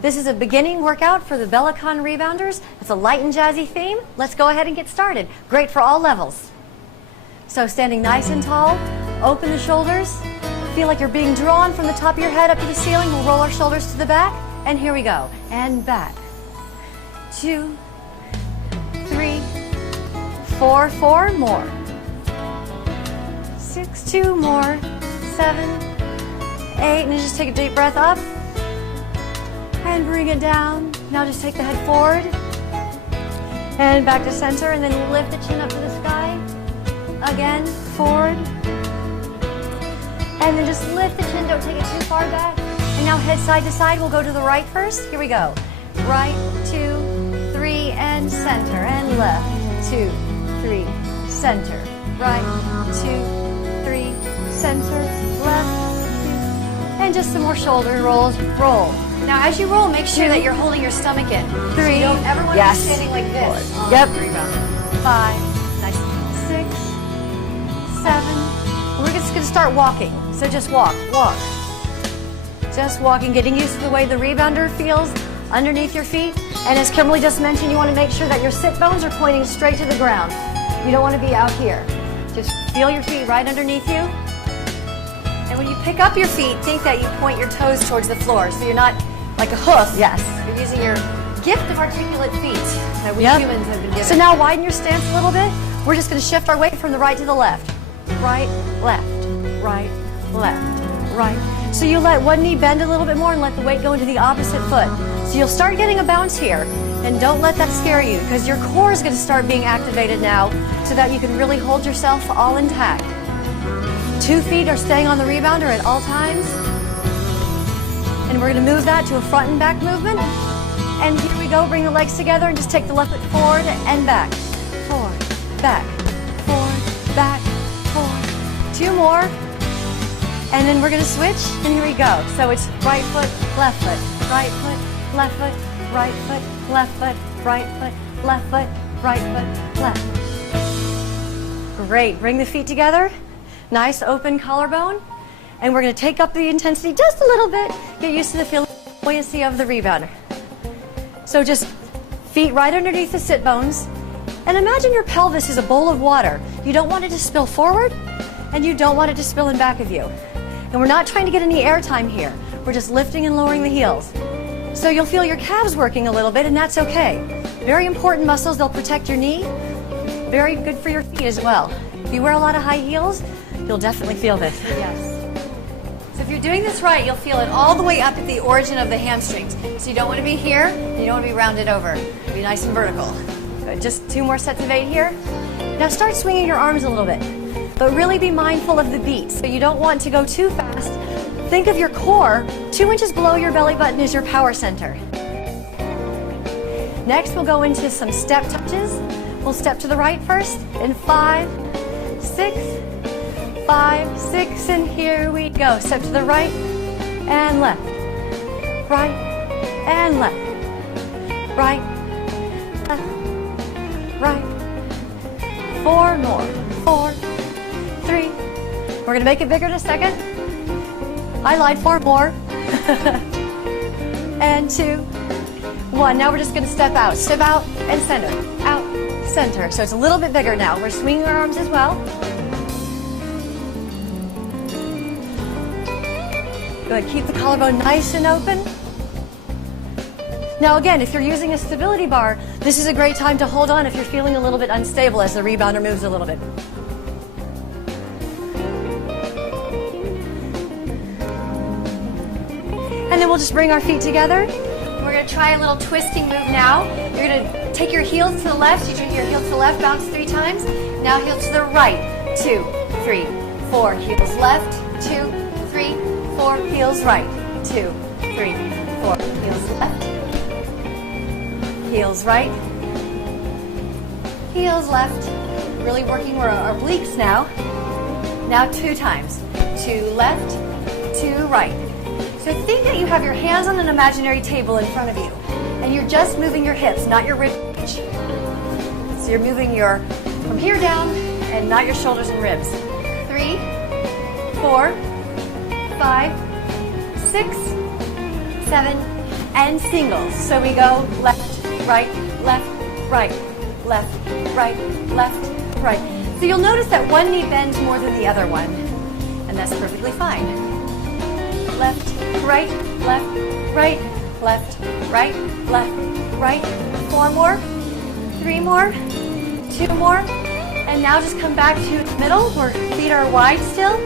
This is a beginning workout for the bellicon rebounders. It's a light and jazzy theme. Let's go ahead and get started. Great for all levels. So standing nice and tall, open the shoulders. Feel like you're being drawn from the top of your head up to the ceiling. We'll roll our shoulders to the back. And here we go. And back. 2, 3, 4, 4 more. 6, 2 more. 7, 8, and then just take a deep breath up. And bring it down. Now just take the head forward. And back to center, and then lift the chin up to the sky. Again, forward. And then just lift the chin, don't take it too far back. And now head side to side, we'll go to the right first. Here we go. Right, 2, 3, and center. And left, 2, 3, center. Right, 2, 3, center, left, 2. And just some more shoulder rolls. Roll. Now, as you roll, make sure that you're holding your stomach in. 3. So you don't ever want to be standing like this. 4. Yep. 5. Nice. 6. 7. We're just going to start walking. So just walk, walk. Just walking, getting used to the way the rebounder feels underneath your feet. And as Kimberly just mentioned, you want to make sure that your sit bones are pointing straight to the ground. You don't want to be out here. Just feel your feet right underneath you. And when you pick up your feet, think that you point your toes towards the floor. So you're not like a hoof. Yes. You're using your gift of articulate feet that we humans have been given. So now widen your stance a little bit. We're just going to shift our weight from the right to the left. Right, left, right, left, right. So you let one knee bend a little bit more and let the weight go into the opposite foot. So you'll start getting a bounce here. And don't let that scare you, because your core is going to start being activated now so that you can really hold yourself all intact. 2 feet are staying on the rebounder at all times. And we're going to move that to a front and back movement. And here we go, bring the legs together and just take the left foot forward and back. Forward, back, forward, back, forward. 2 more. And then we're going to switch, and here we go. So it's right foot, left foot, right foot, left foot, right foot, left foot, right foot, left foot, right foot, left. Great, bring the feet together. Nice open collarbone. And we're going to take up the intensity just a little bit. Get used to the buoyancy of the rebounder. So just feet right underneath the sit bones. And imagine your pelvis is a bowl of water. You don't want it to spill forward, and you don't want it to spill in back of you. And we're not trying to get any air time here. We're just lifting and lowering the heels. So you'll feel your calves working a little bit, and that's okay. Very important muscles. They'll protect your knee. Very good for your feet as well. If you wear a lot of high heels, you'll definitely feel this. Yes. So if you're doing this right, you'll feel it all the way up at the origin of the hamstrings. So you don't want to be here, you don't want to be rounded over. Be nice and vertical. Good. Just 2 more sets of 8 here. Now start swinging your arms a little bit, but really be mindful of the beat. So you don't want to go too fast. Think of your core. 2 inches below your belly button is your power center. Next, we'll go into some step touches. We'll step to the right first in 5, 6, 5, 6, and here we go. Step to the right and left, right and left, right, left, right. 4 more. 4, 3. We're going to make it bigger in a second. I lied. 4 more. And 2, 1. Now we're just going to step out and center, out, center. So it's a little bit bigger now. We're swinging our arms as well. Good. Keep the collarbone nice and open. Now again, if you're using a stability bar, this is a great time to hold on if you're feeling a little bit unstable as the rebounder moves a little bit. And then we'll just bring our feet together. We're going to try a little twisting move now. You're going to take your heels to the left. You turn your heel to the left, bounce 3 times. Now heel to the right. 2, 3, 4. Heels left. 2, 3, 4. Heels right. 2, 3, 4. Heels left. Heels right. Heels left. Really working our obliques now. Now 2 times. 2 left, 2 right. So think that you have your hands on an imaginary table in front of you, and you're just moving your hips, not your rib cage. So you're moving from here down and not your shoulders and ribs. 3, 4, 5, 6, 7, and singles. So we go left, right, left, right, left, right, left, right. So you'll notice that one knee bends more than the other one, and that's perfectly fine. Left, right, left, right, left, right, left, right. 4 more, 3 more, 2 more, and now just come back to the middle. Our feet are wide still.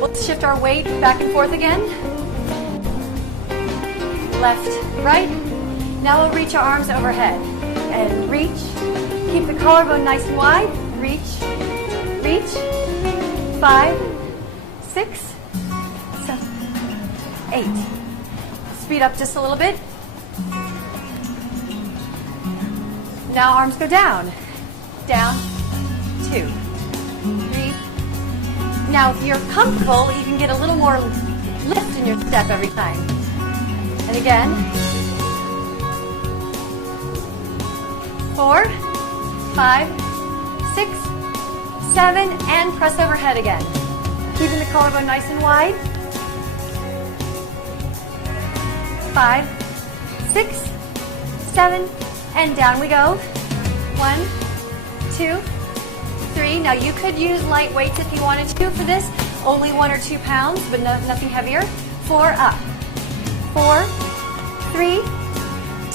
We'll shift our weight back and forth again. Left, right. Now we'll reach our arms overhead and reach. Keep the collarbone nice and wide. Reach, reach. 5, 6, 7, 8. Speed up just a little bit. Now arms go down. Down, 2, 3. Now if you're comfortable, you can get a little more lift in your step every time. And again. 4, 5, 6, 7, and press overhead again. Keeping the collarbone nice and wide. 5, 6, 7, and down we go. 1, 2, 3. Now you could use light weights if you wanted to for this. Only 1 or 2 pounds, but nothing heavier. 4 up. 4, 3,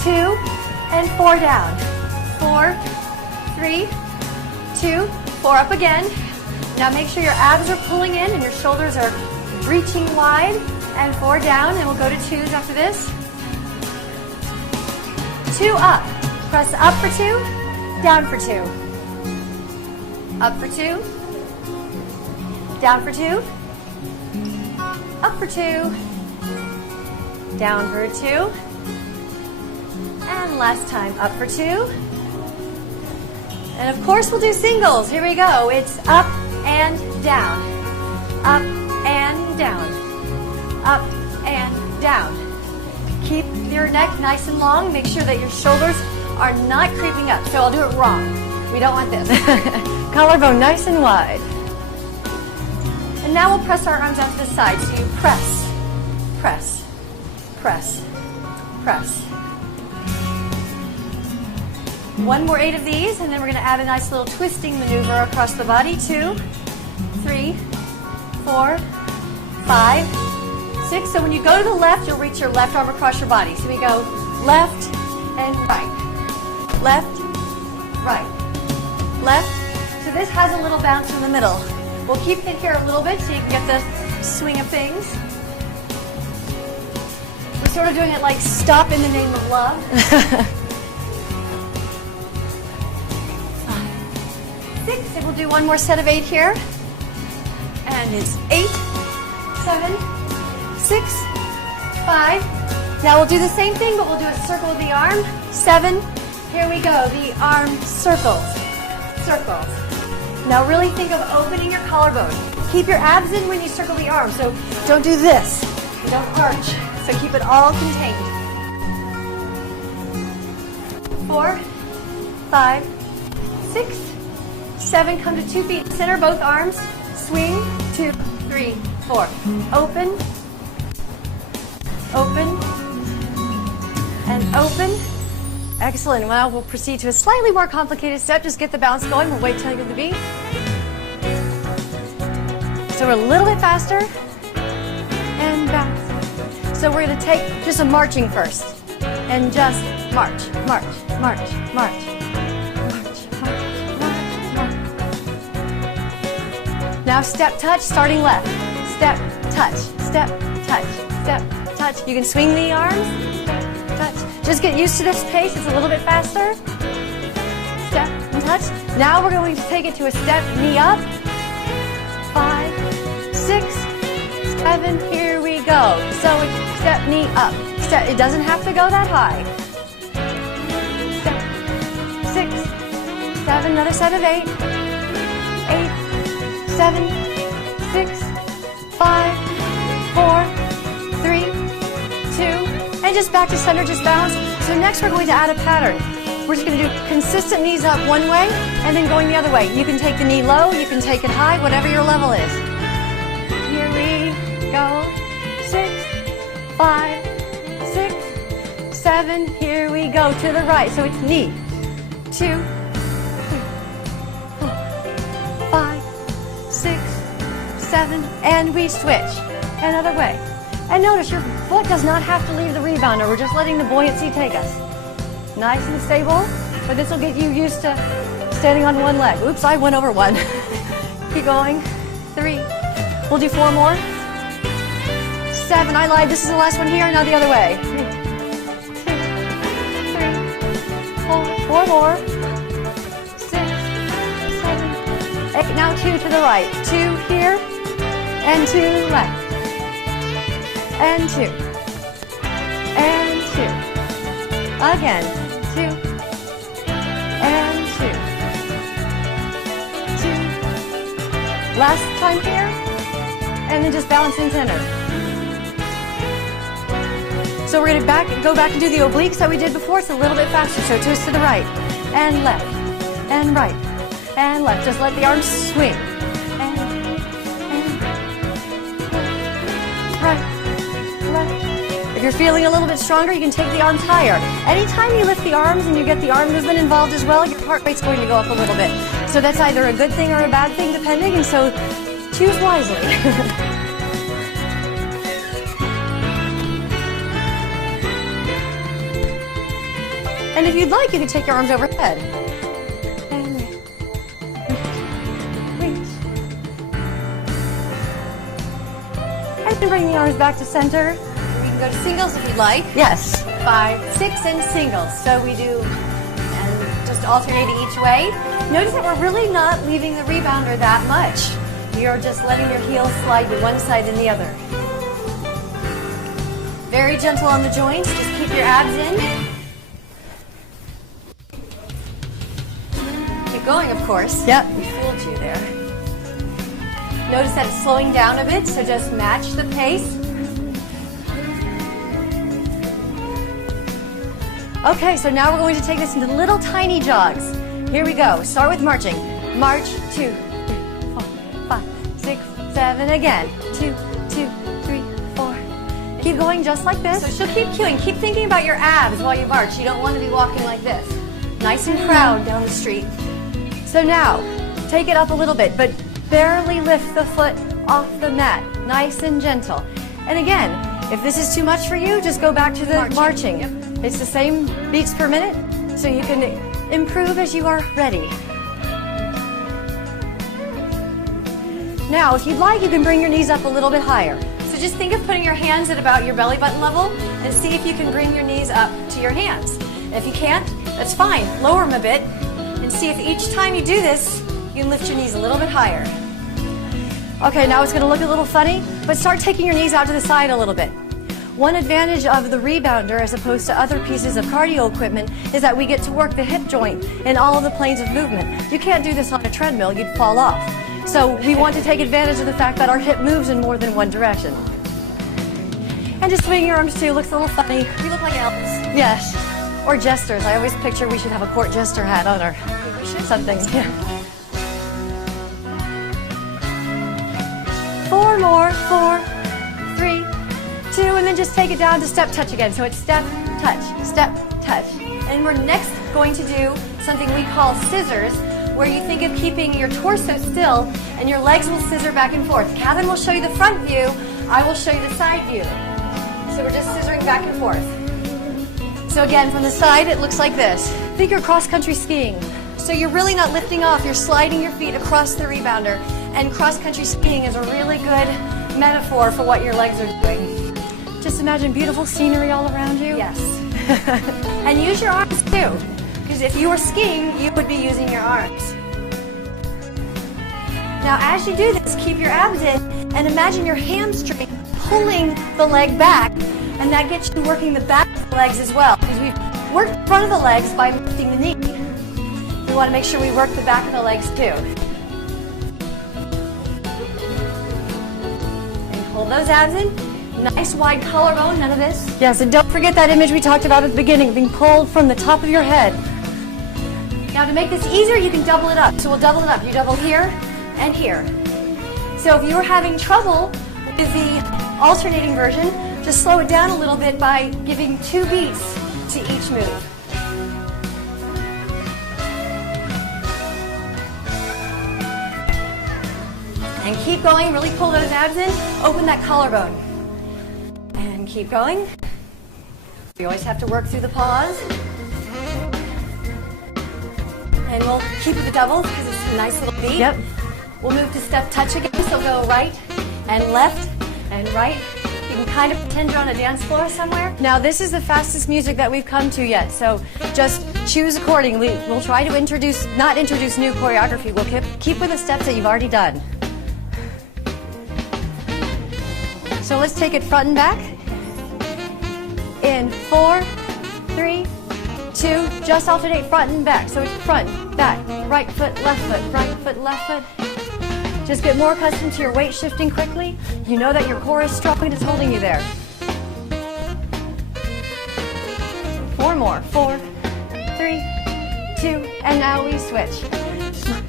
2, and 4 down. 4, 3, 2, 4 up again. Now make sure your abs are pulling in and your shoulders are reaching wide. And 4 down, and we'll go to 2s after this. 2 up. Press up for 2, down for 2. Up for 2, down for 2, up for 2, down for 2, and last time up for 2. And of course we'll do singles. Here we go. It's up and down, up and down, up and down. Keep your neck nice and long. Make sure that your shoulders are not creeping up. So I'll do it wrong. We don't want this. Collarbone nice and wide. And now we'll press our arms out to the side. So you press, press, press, press. 1 more 8 of these, and then we're going to add a nice little twisting maneuver across the body. 2, 3, 4, 5, 6. So when you go to the left, you'll reach your left arm across your body. So we go left and right, left, right, left. So this has a little bounce in the middle. We'll keep it here a little bit so you can get the swing of things. We're sort of doing it like stop in the name of love. 5, 6, and we'll do 1 more set of 8 here. And it's 8, 7, 6, 5. Now we'll do the same thing, but we'll do a circle of the arm. 7. Here we go. The arm circles. Circles. Now really think of opening your collarbone. Keep your abs in when you circle the arm. So don't do this. Don't arch. So keep it all contained. 4, 5, 6, 7. Come to 2 feet. Center both arms. Swing. 2, 3, 4. Open. Open. And open. Excellent. Well, we'll proceed to a slightly more complicated step. Just get the bounce going. We'll wait till you get the beat. So we're a little bit faster. And bounce. So we're going to take just a marching first. And just march, march, march, march. March, march, march, march. Now step, touch, starting left. Step, touch, step, touch, step, touch. You can swing the arms. Touch. Just get used to this pace. It's a little bit faster. Step and touch. Now we're going to take it to a step, knee up. 5, 6, 7. Here we go. So it's step, knee up. Step. It doesn't have to go that high. Step, 6, 7. Another set of 8. 8, 7, 6, 5, 4, 3, 2. And just back to center, just bounce. So next we're going to add a pattern. We're just going to do consistent knees up one way and then going the other way. You can take the knee low, you can take it high, whatever your level is. Here we go. 6, 5, 6, 7. 7. Here we go to the right. So it's knee. 2, 3, 4, 5, 6, 7. And we switch. Another way. And notice your foot does not have to leave the rebounder. We're just letting the buoyancy take us. Nice and stable, but this will get you used to standing on one leg. Oops, I went over one. Keep going. 3. We'll do 4 more. 7. I lied. This is the last one here. Now the other way. 2, 3, 4. 4 more. 6, 7, 8. Now 2 to the right. 2 here. And 2 left. And 2. And 2. Again. 2. And 2. 2. Last time here. And then just balancing center. So we're going to go back and do the obliques that we did before. It's a little bit faster. So twist to the right. And left. And right. And left. Just let the arms swing. And right. Left. If you're feeling a little bit stronger, you can take the arms higher. Anytime you lift the arms and you get the arm movement involved as well, your heart rate's going to go up a little bit. So that's either a good thing or a bad thing, depending, and so choose wisely. And if you'd like, you can take your arms overhead. And reach. And then bring the arms back to center. Go to singles if you'd like. Yes. 5, 6, and singles. So we do, and just alternating each way. Notice that we're really not leaving the rebounder that much. You're just letting your heels slide to one side and the other. Very gentle on the joints. Just keep your abs in. Keep going, of course. Yep. We fooled you there. Notice that it's slowing down a bit, so just match the pace. Okay, so now we're going to take this into little tiny jogs. Here we go. Start with marching. March, 2, 3, 4, 5, 6, 7. Again. 2, 2, 3, 4. Keep going just like this. So she'll keep cueing. Keep thinking about your abs while you march. You don't want to be walking like this. Nice and proud down the street. So now, take it up a little bit, but barely lift the foot off the mat. Nice and gentle. And again, if this is too much for you, just go back to the marching. Yep. It's the same beats per minute, so you can improve as you are ready. Now, if you'd like, you can bring your knees up a little bit higher. So just think of putting your hands at about your belly button level and see if you can bring your knees up to your hands. And if you can't, that's fine. Lower them a bit and see if each time you do this, you can lift your knees a little bit higher. Okay, now it's going to look a little funny, but start taking your knees out to the side a little bit. One advantage of the rebounder as opposed to other pieces of cardio equipment is that we get to work the hip joint in all of the planes of movement. You can't do this on a treadmill, you'd fall off. So we want to take advantage of the fact that our hip moves in more than one direction. And just swing your arms too, looks a little funny. You look like Elvis. Yes, or jesters. I always picture we should have a court jester hat on or something. Yeah. 4 more, 4, 3, 2, and then just take it down to step touch again. So it's step, touch, touch. And we're next going to do something we call scissors, where you think of keeping your torso still and your legs will scissor back and forth. Catherine will show you the front view, I will show you the side view. So we're just scissoring back and forth. So again, from the side, it looks like this. Think you're cross-country skiing. So you're really not lifting off, you're sliding your feet across the rebounder. And cross-country skiing is a really good metaphor for what your legs are doing. Just imagine beautiful scenery all around you. Yes. And use your arms too, because if you were skiing, you would be using your arms. Now as you do this, keep your abs in and imagine your hamstring pulling the leg back, and that gets you working the back of the legs as well, because we've worked the front of the legs by lifting the knee. We want to make sure we work the back of the legs too. And pull those abs in. Nice wide collarbone, none of this. Yes, and don't forget that image we talked about at the beginning, being pulled from the top of your head. Now to make this easier, you can double it up. So we'll double it up. You double here and here. So if you were having trouble with the alternating version, just slow it down a little bit by giving 2 beats to each move. And keep going, really pull those abs in, open that collarbone. And keep going. You always have to work through the pause. And we'll keep with the doubles because it's a nice little beat. Yep. We'll move to step touch again, so go right and left and right. You can kind of pretend you're on a dance floor somewhere. Now this is the fastest music that we've come to yet, so just choose accordingly. We'll try to not introduce new choreography. We'll keep with the steps that you've already done. So let's take it front and back. In 4, 3, 2, just alternate front and back. So it's front, back, right foot, left left foot. Just get more accustomed to your weight shifting quickly. You know that your core is strong and it's holding you there. 4 more. 4, 3, 2, and now we switch. 1,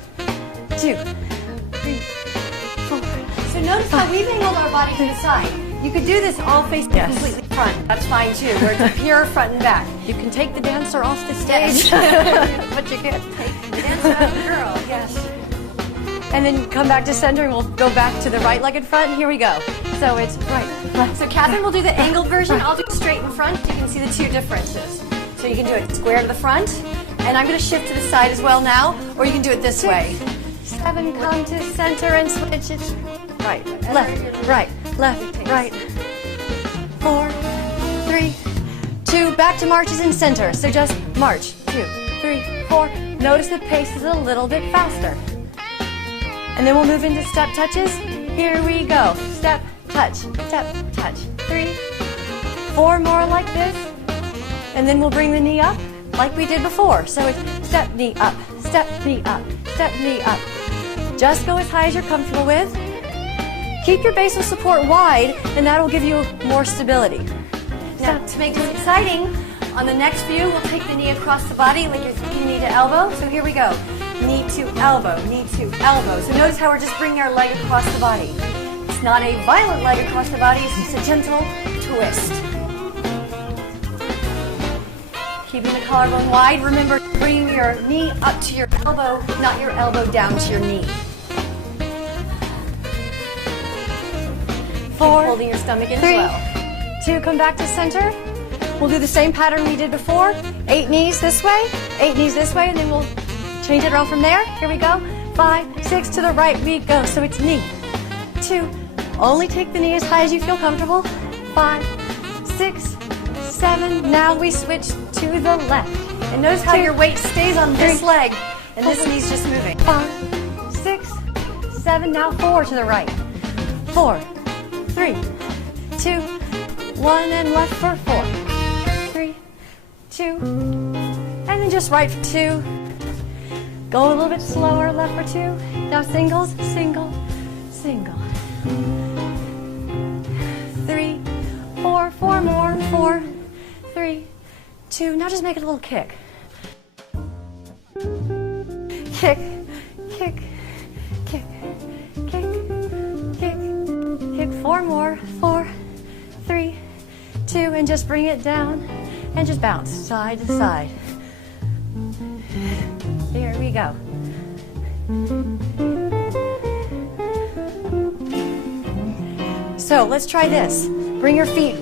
2, 3, 4. So notice how we've angled our body to the side. You could do this all facing completely front. That's fine too, where it's pure front and back. You can take the dancer off the stage, but you can't take the dancer off the girl. Yes. And then come back to center and we'll go back to the right leg in front. Here we go. So it's right, left. So Catherine will do the angled version. I'll do straight in front. You can see the two differences. So you can do it square to the front, and I'm going to shift to the side as well now, or you can do it this way. 7, come to center and switch it. Right, left, right, 4, 3, 2, back to marches in center. So just march, 2, 3, 4. Notice the pace is a little bit faster. And then we'll move into step touches. Here we go. Step, touch, 3, 4 more like this. And then we'll bring the knee up like we did before. So it's step, knee up, step, knee up, step, knee up. Just go as high as you're comfortable with. Keep your basal support wide, and that'll give you more stability. Now, to make this exciting, on the next view, we'll take the knee across the body like you're taking knee to elbow. So here we go. Knee to elbow, knee to elbow. So notice how we're just bringing our leg across the body. It's not a violent leg across the body, it's just a gentle twist. Keeping the collarbone wide. Remember, bringing your knee up to your elbow, not your elbow down to your knee. 4, holding your stomach in 3, as well. 2, come back to center. We'll do the same pattern we did before. 8 knees this way, 8 knees this way, and then we'll change it around from there. Here we go. 5, 6 to the right we go. So it's knee, 2. Only take the knee as high as you feel comfortable. 5, 6, 7. Now we switch to the left. And notice how your weight stays on this leg, and this 4, knee's just moving. 5, 6, 7. Now 4 to the right. 4, 3, 2, 1, and left for 4, 3, 2, and then just right for 2. Go a little bit slower, left for 2. Now singles, single, single. 3, 4, 4 more, 4, 3, 2. Now just make it a little kick. Kick, kick, kick, kick, kick, kick. 4 more, 4, 3, 2, and just bring it down and just bounce side to side. Here we go. So let's try this. Bring your feet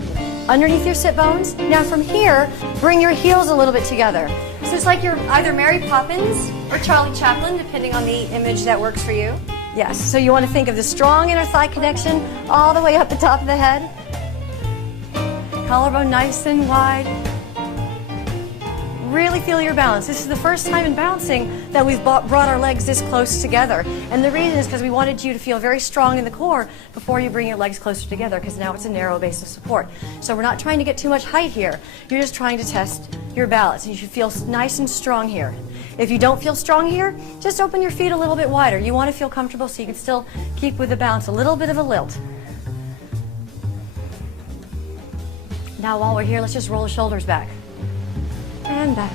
underneath your sit bones. Now from here, bring your heels a little bit together. So it's like you're either Mary Poppins or Charlie Chaplin, depending on the image that works for you. Yes, so you want to think of the strong inner thigh connection all the way up the top of the head. Collarbone nice and wide. Really feel your balance. This is the first time in bouncing that we've brought our legs this close together. And the reason is because we wanted you to feel very strong in the core before you bring your legs closer together, because now it's a narrow base of support. So we're not trying to get too much height here. You're just trying to test your balance. You should feel nice and strong here. If you don't feel strong here, just open your feet a little bit wider. You want to feel comfortable so you can still keep with the balance, a little bit of a lilt. Now while we're here, let's just roll the shoulders back. And back.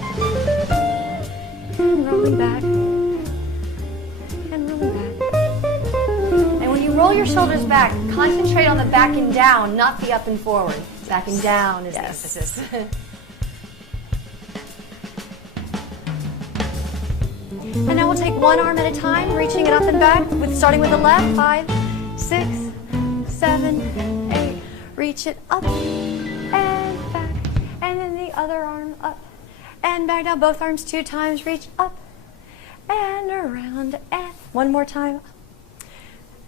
And rolling back. And rolling back. And when you roll your shoulders back, concentrate on the back and down, not the up and forward. Back and down is the emphasis. And now we'll take one arm at a time, reaching it up and back, starting with the left. 5, 6, 7, 8. Reach it up and back. And then the other arm up and back. Now both arms 2 times. Reach up and around. And one more time.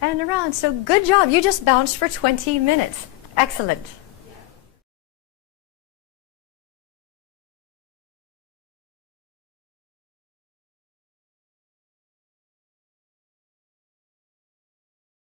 And around. So good job. You just bounced for 20 minutes. Excellent.